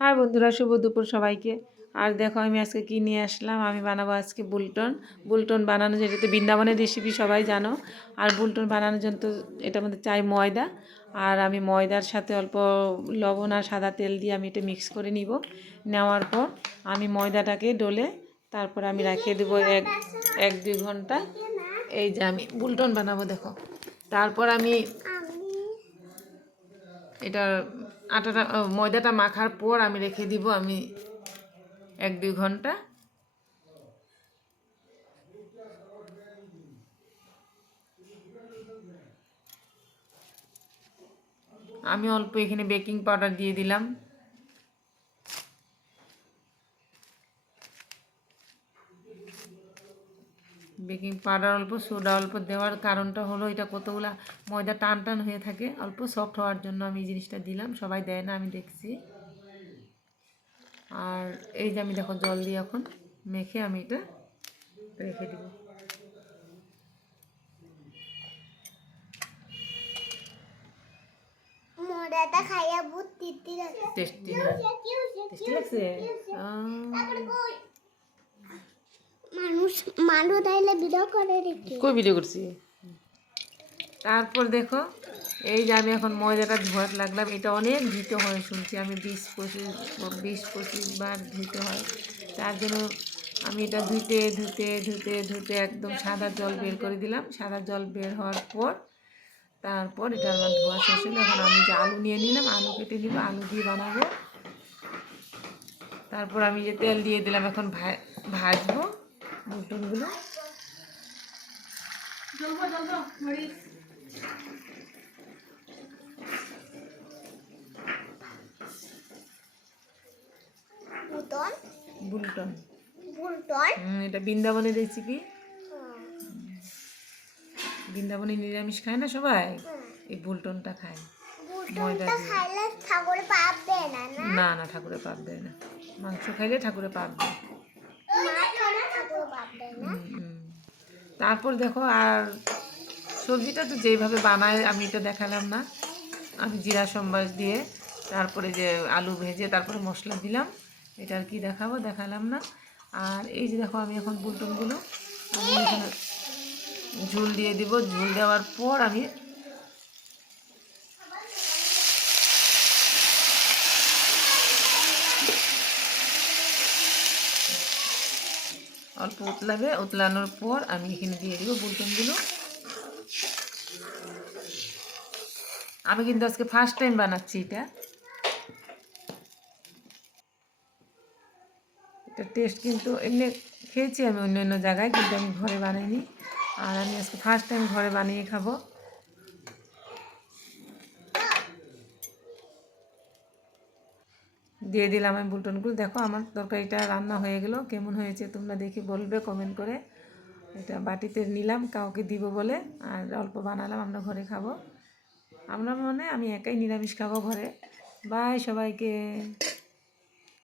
High বন্ধুরা, শুভ দুপুর সবাইকে। আর দেখো আমি আজকে কি নিয়ে আসলাম। আমি বানাবো আজকে বুলটন। বুলটন বানানোর জন্য, এটা বৃন্দাবনের রেসিপি সবাই জানো। আর বুলটন বানানোর জন্য তো এটার মধ্যে চাই ময়দা। আর আমি ময়দার সাথে অল্প লবণ আর সাদা তেল দিয়ে আমি এটা মিক্স করে নিব। নেওয়ার পর আমি ময়দাটাকে ডলে তারপর আমি রাখিয়ে দেবো এক দুই ঘন্টা। এই যে আমি বুলটন বানাবো দেখো। তারপর আমি এটা ময়দাটা মাখার পর আমি রেখে দিব আমি এক দুই ঘন্টা। আমি অল্প এখানে বেকিং পাউডার দিয়ে দিলাম। বেকিং পাউডার অল্প, সোডা অল্প দেওয়ার কারণটা হলো এটা কতগুলা ময়দা টান টান হয়ে থাকে, অল্প সফট হওয়ার জন্য আমি এই জিনিসটা দিলাম। সবাই দেয় না, আমি দেখছি। আর এই যে আমি দেখো জল দিয়ে এখন মেখে আমি এটা রেখে দিব। টেস্টি লাগছে। মানুষ তাইলে ভিডিও করে রেখে কই ভিডিও করছি। তারপর দেখো এই যে আমি এখন ময়দাটা ধোয়াতে লাগলাম। এটা অনেক ধুতে হয় শুনছি, আমি 20-25 বার ধুতে হয়। তার জন্য আমি এটা ধুতে ধুতে ধুতে ধুতে একদম সাদা জল বের করে দিলাম। সাদা জল বের হওয়ার পর তারপর এটা আমার ধোয়া শেষ হলো। এখন আমি যে আলু নিয়ে নিলাম, আলু কেটে নিব, আলু দিয়ে বানাবো। তারপর আমি যে তেল দিয়ে দিলাম, এখন ভাজবো বুলটনগুলো। বুলটন এটা বৃন্দাবনের রেসিপি। বৃন্দাবনে নিরামিষ খায় না সবাই, এই বুলটনটা খায় ময়দা দিয়ে। না না, ঠাকুরে পাপ দেয় না। মাংস খাইলে ঠাকুরে পাপ দেয়। তারপর দেখো, আর সবজিটা তো যেইভাবে বানায় আমি এটা দেখালাম না। আমি জিরা সম্বাস দিয়ে তারপরে যে আলু ভেজে তারপরে মশলা দিলাম, এটা আর কি দেখালাম না। আর এই যে দেখো আমি এখন বুলটনগুলো আমি এখানে ঝুল দিয়ে দিব। ঝুল দেওয়ার পর আমি অল্প উতলাবে, উতলানোর পর আমি এখানে দিয়ে দিব বুলটনগুলো। আমি কিন্তু আজকে ফার্স্ট টাইম বানাচ্ছি এটা। এটা টেস্ট কিন্তু এমনি খেয়েছি আমি অন্য জায়গায়, কিন্তু আমি ঘরে বানাইনি। আর আমি আজকে ফার্স্ট টাইম ঘরে বানিয়ে খাবো। দিয়ে দিলাম আমি বুলটনগুলো। দেখো আমার তরকারিটা রান্না হয়ে গেল। কেমন হয়েছে তোমরা দেখে বলবে কমেন্ট করে। এটা বাটিতে নিলাম কাউকে দিব বলে, আর অল্প বানালাম, আমরা ঘরে খাবো। আমরা আমি একাই নিরামিষ খাবো ঘরে। বাই সবাইকে।